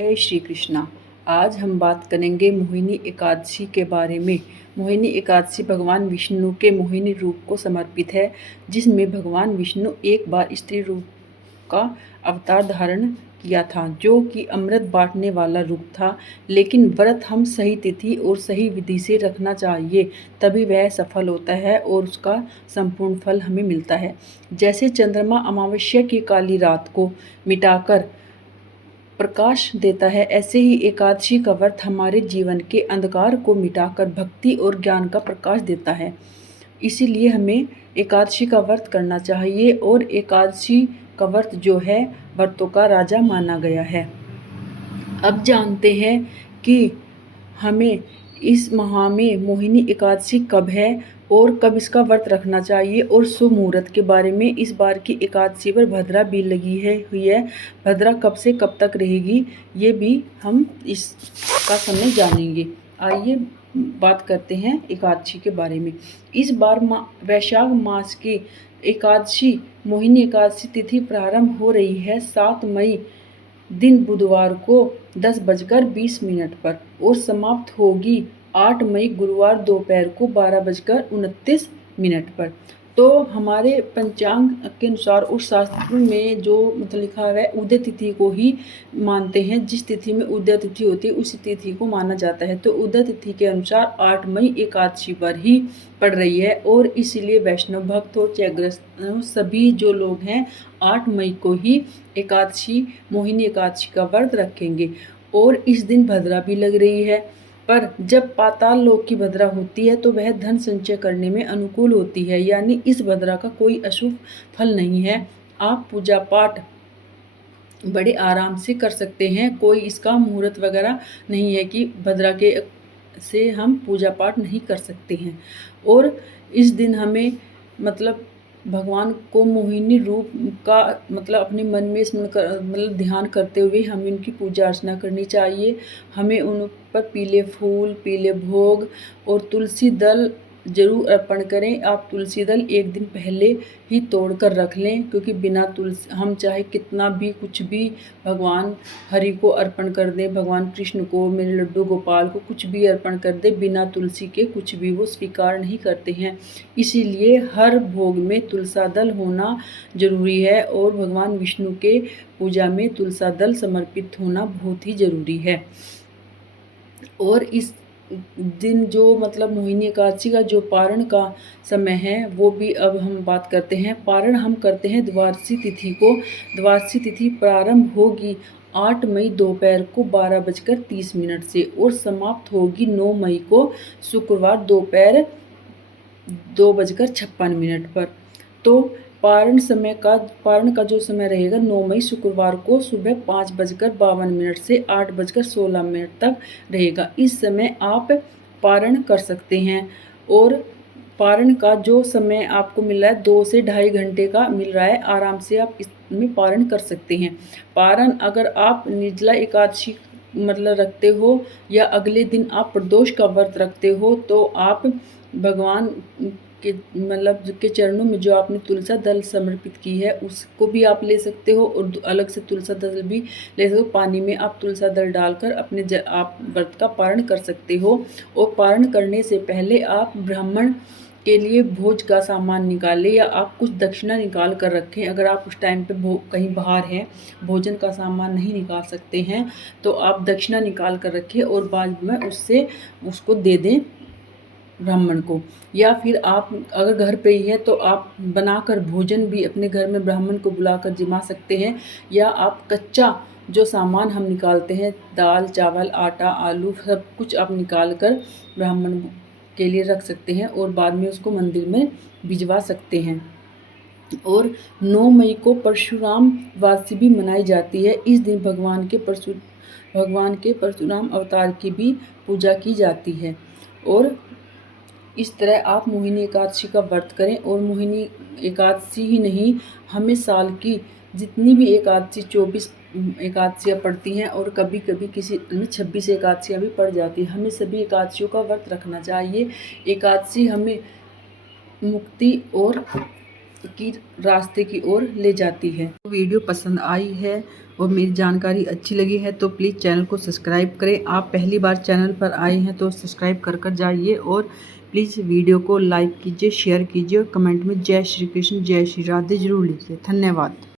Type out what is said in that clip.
जय श्री कृष्णा। आज हम बात करेंगे मोहिनी एकादशी के बारे में। मोहिनी एकादशी भगवान विष्णु के मोहिनी रूप को समर्पित है, जिसमें भगवान विष्णु एक बार स्त्री रूप का अवतार धारण किया था, जो कि अमृत बांटने वाला रूप था। लेकिन व्रत हम सही तिथि और सही विधि से रखना चाहिए, तभी वह सफल होता है और उसका संपूर्ण फल हमें मिलता है। जैसे चंद्रमा अमावस्या की काली रात को मिटाकर प्रकाश देता है, ऐसे ही एकादशी का व्रत हमारे जीवन के अंधकार को मिटाकर भक्ति और ज्ञान का प्रकाश देता है। इसीलिए हमें एकादशी का व्रत करना चाहिए और एकादशी का व्रत जो है व्रतों का राजा माना गया है। अब जानते हैं कि हमें इस माह में मोहिनी एकादशी कब है और कब इसका व्रत रखना चाहिए और शुभ मुहूर्त के बारे में। इस बार की एकादशी पर भद्रा भी लगी हुई है। भद्रा कब से कब तक रहेगी, ये भी हम इसका समय जानेंगे। आइए बात करते हैं एकादशी के बारे में। इस बार वैशाख मास की एकादशी मोहिनी एकादशी तिथि प्रारंभ हो रही है 7 मई दिन बुधवार को 10:20 पर और समाप्त होगी 8 मई गुरुवार दोपहर को 12:29 पर। तो हमारे पंचांग के अनुसार और शास्त्र में जो लिखा हुआ है, उदय तिथि को ही मानते हैं। जिस तिथि में उदय तिथि होती है उसी तिथि को माना जाता है। तो उदय तिथि के अनुसार 8 मई एकादशी पर ही पड़ रही है और इसीलिए वैष्णव भक्त और चैग्रस्त सभी जो लोग हैं 8 मई को ही एकादशी मोहिनी एकादशी का व्रत रखेंगे। और इस दिन भद्रा भी लग रही है, पर जब पाताल लोक की भद्रा होती है तो वह धन संचय करने में अनुकूल होती है, यानी इस भद्रा का कोई अशुभ फल नहीं है। आप पूजा पाठ बड़े आराम से कर सकते हैं। कोई इसका मुहूर्त वगैरह नहीं है कि भद्रा के से हम पूजा पाठ नहीं कर सकते हैं। और इस दिन हमें भगवान को मोहिनी रूप का अपने मन में स्मरण कर ध्यान करते हुए हमें उनकी पूजा अर्चना करनी चाहिए। हमें उन पर पीले फूल, पीले भोग और तुलसी दल जरूर अर्पण करें। आप तुलसी दल एक दिन पहले ही तोड़ कर रख लें, क्योंकि बिना तुलसी हम चाहे कितना भी कुछ भी भगवान हरि को अर्पण कर दें, भगवान कृष्ण को, मेरे लड्डू गोपाल को कुछ भी अर्पण कर दे, बिना तुलसी के कुछ भी वो स्वीकार नहीं करते हैं। इसीलिए हर भोग में तुलसा दल होना जरूरी है और भगवान विष्णु के पूजा में तुलसा दल समर्पित होना बहुत ही जरूरी है। और इस दिन जो मोहिनी एकादशी का जो पारण का समय है वो भी अब हम बात करते हैं। पारण हम करते हैं द्वादशी तिथि को। द्वादशी तिथि प्रारंभ होगी 8 मई दोपहर को 12:30 से और समाप्त होगी 9 मई को शुक्रवार दोपहर 2:56 पर। तो पारण का जो समय रहेगा 9 मई शुक्रवार को सुबह 5:52 से 8:16 तक रहेगा। इस समय आप पारण कर सकते हैं और पारण का जो समय आपको मिल रहा है 2 से 2.5 घंटे का मिल रहा है, आराम से आप इसमें पारण कर सकते हैं। पारण अगर आप निर्जला एकादशी रखते हो या अगले दिन आप प्रदोष का व्रत रखते हो, तो आप भगवान के चरणों में जो आपने तुलसा दल समर्पित की है उसको भी आप ले सकते हो और अलग से तुलसा दल भी ले सकते हो। पानी में आप तुलसा दल डालकर आप व्रत का पारण कर सकते हो। और पारण करने से पहले आप ब्राह्मण के लिए भोज का सामान निकालें या आप कुछ दक्षिणा निकाल कर रखें। अगर आप उस टाइम पे कहीं बाहर हैं, भोजन का सामान नहीं निकाल सकते हैं, तो आप दक्षिणा निकाल कर रखें और बाद में उसको दे दें ब्राह्मण को। या फिर आप अगर घर पे ही है तो आप बनाकर भोजन भी अपने घर में ब्राह्मण को बुलाकर जिमा सकते हैं। या आप कच्चा जो सामान हम निकालते हैं, दाल, चावल, आटा, आलू, सब कुछ आप निकाल कर ब्राह्मण के लिए रख सकते हैं और बाद में उसको मंदिर में भिजवा सकते हैं। और 9 मई को परशुराम वासी भी मनाई जाती है। इस दिन भगवान के परशुराम अवतार की भी पूजा की जाती है। और इस तरह आप मोहिनी एकादशी का व्रत करें। और मोहिनी एकादशी ही नहीं, हमें साल की जितनी भी एकादशी 24 एकादशियाँ पड़ती हैं और कभी कभी किसी में 26 एकादशियाँ भी पड़ जाती हैं। हमें सभी एकादशियों का व्रत रखना चाहिए। एकादशी हमें मुक्ति और की रास्ते की ओर ले जाती है। वीडियो पसंद आई है और मेरी जानकारी अच्छी लगी है तो प्लीज़ चैनल को सब्सक्राइब करें। आप पहली बार चैनल पर आए हैं तो सब्सक्राइब कर जाइए और प्लीज़ वीडियो को लाइक कीजिए, शेयर कीजिए और कमेंट में जय श्री कृष्ण, जय श्री राधे ज़रूर लिखिए। धन्यवाद।